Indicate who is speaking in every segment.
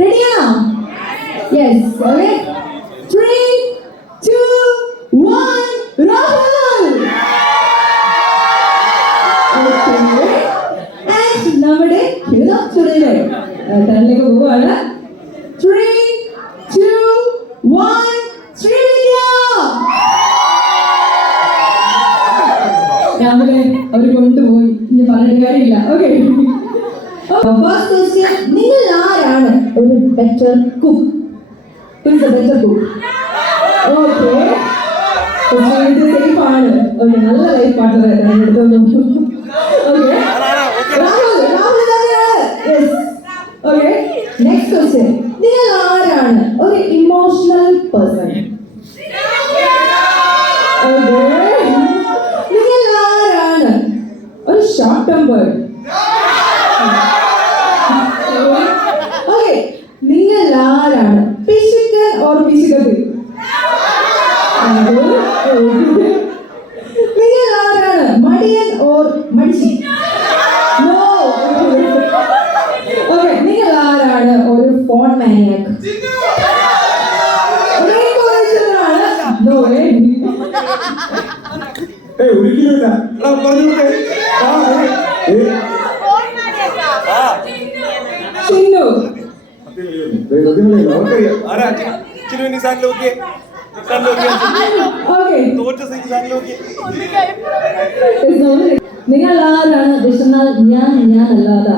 Speaker 1: റെഡിയാണോ yes okay three two one Rahul നമ്മുടെ ചുരയിലെ ടണിലേക്ക് പോവുകയാണ്. ത്രീ ടു വൺ രാവിലെ അവർ കൊണ്ടുപോയി. ഇനി പറഞ്ഞ കാര്യമില്ല. ഓക്കെ ഫസ്റ്റ് ക്വസ്റ്റ്യൻ നിങ്ങൾ ഒരു better cook better cook okay ഇത് സേഫ് ആണ്. ഓക്കെ നല്ല ലൈഫ് പാർട്ണർ എടുത്തു ഓക്കെ രാഹുൽ രാഹുൽ തന്നെയാണ് യെസ് ഓക്കെ നെക്സ്റ്റ് ക്വസ്റ്റ്യൻ നിങ്ങൾ ആരാണ്? ഒരു ഇമോഷണൽ പേഴ്സൺ നിങ്ങൾ ആരാണ്? ഒരു ഷോർട്ട് ടെമ്പർ ആരാണ് പിശുക്കൻ ഓർ പിശുക്കത്തിൽ നിങ്ങൾ ആരാണ് മടിയൻ ഓർ മടിച്ചി നോ ഓക്കെ നിങ്ങൾ ആരാണ് ഒരു ഫോൺ മാനിയക് നോ
Speaker 2: ഏയ് ഒരിക്കലുമില്ല എടാ പറഞ്ഞു കൊടുത്തേ. ആ, ഏ, ഏ,
Speaker 1: ചിന്നു നിങ്ങൾ ആരാണ്? വിശന്നാൽ ഞാൻ ഞാൻ അല്ലാതെ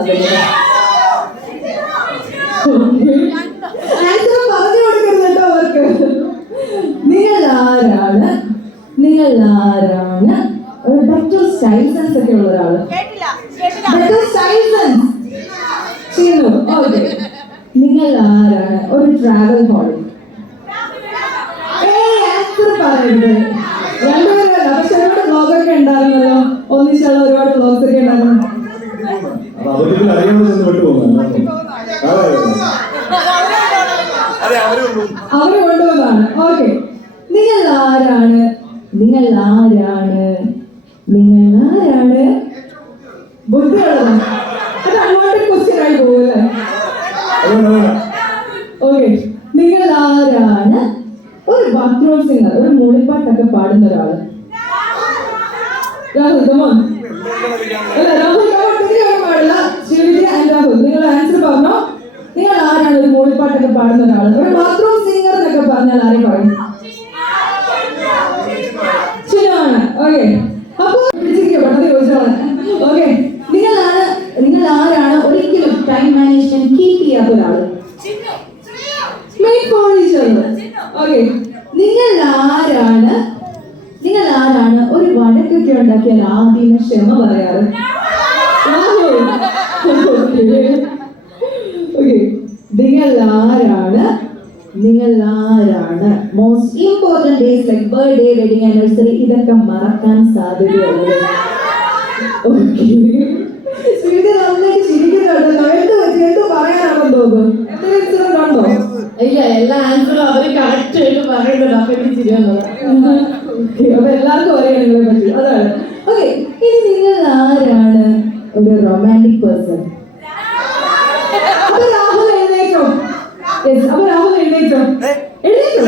Speaker 1: പറഞ്ഞു കൊടുക്കരുത് കേട്ടോ അവർക്ക്. നിങ്ങൾ ആരാണ്? നിങ്ങൾ ആരാണ്? ഒരു ബെറ്റർ സ്റ്റൈൽ സെൻസ് ഒക്കെ ഉള്ള ഒരാൾ. ബെറ്റർ സ്റ്റൈൽ സെൻസ് ചെയ്യുന്നു. ഓക്കെ നിങ്ങൾ ആരാണ് ഒരു ട്രാവൽ ഹോളി ഏയ് ആൻസർ പറയരുത് രണ്ടുപേരല്ല പക്ഷെ ഒരുപാട് ബ്ലോഗൊക്കെ ഉണ്ടായിരുന്നല്ലോ. ഒന്നിച്ചുള്ള ഒരുപാട് ബ്ലോഗ്സ് ഒക്കെ ഉണ്ടായിരുന്നു.
Speaker 3: അവർ വന്നു
Speaker 1: അവർ ഓക്കെ നിങ്ങൾ ആരാണ് നിങ്ങൾ ആരാണ് നിങ്ങൾ ആരാണ് ഓക്കെ നിങ്ങൾ ആരാണ്? ഒരു ബാത്റൂം സിംഗർ ഒരു മൂളിപ്പാട്ടൊക്കെ പാടുന്ന ഒരാൾ. രാഹുൽ കമോൺ അല്ല രാഹുൽ കമോൺ പാടില്ല. ശ്രീവിദ്യ ആൻഡ് നിങ്ങൾ ആൻസർ പറഞ്ഞോ? നിങ്ങൾ ആരാണ് ഒരു മൂളിപ്പാട്ടൊക്കെ പാടുന്ന ഒരാൾ? ഫോൺ ഓക്കെ നിങ്ങൾ ആരാണ് നിങ്ങൾ ആരാണ് ഒരു വടക്കൊക്കെ ഉണ്ടാക്കിയാൽ ആദ്യം ക്ഷമ പറയാറ്? നിങ്ങൾ ആരാണ് നിങ്ങൾ ആരാണ് most important days like birthday wedding anniversary ഇതൊക്കെ മറക്കാൻ സാധ്യതയുള്ളത് ഓക്കെ ശ്രീധർ നന്നായിട്ട് ചിരിക്കുന്നുണ്ടല്ലോ എന്ത് പറയാനാണെന്ന് തോന്നുന്നു.
Speaker 4: ഇല്ല എല്ലാ ആൻസറും അവർ കറക്റ്റ് ആയിട്ട് പറയുന്നുണ്ട്. അപ്പൊ എനിക്ക്
Speaker 1: തിരിയുന്നത് എല്ലാവർക്കും അറിയാം നിങ്ങളെ അതാണ്. ഓക്കെ ഇനി നിങ്ങൾ ആരാണ് ഒരു റൊമാന്റിക് പേഴ്സൺ അപ്പൊ രാഹുൽ എഴുന്നേറ്റോ? അപ്പൊ രാഹുൽ എഴുന്നേറ്റോ? എഴുന്നേറ്റോ?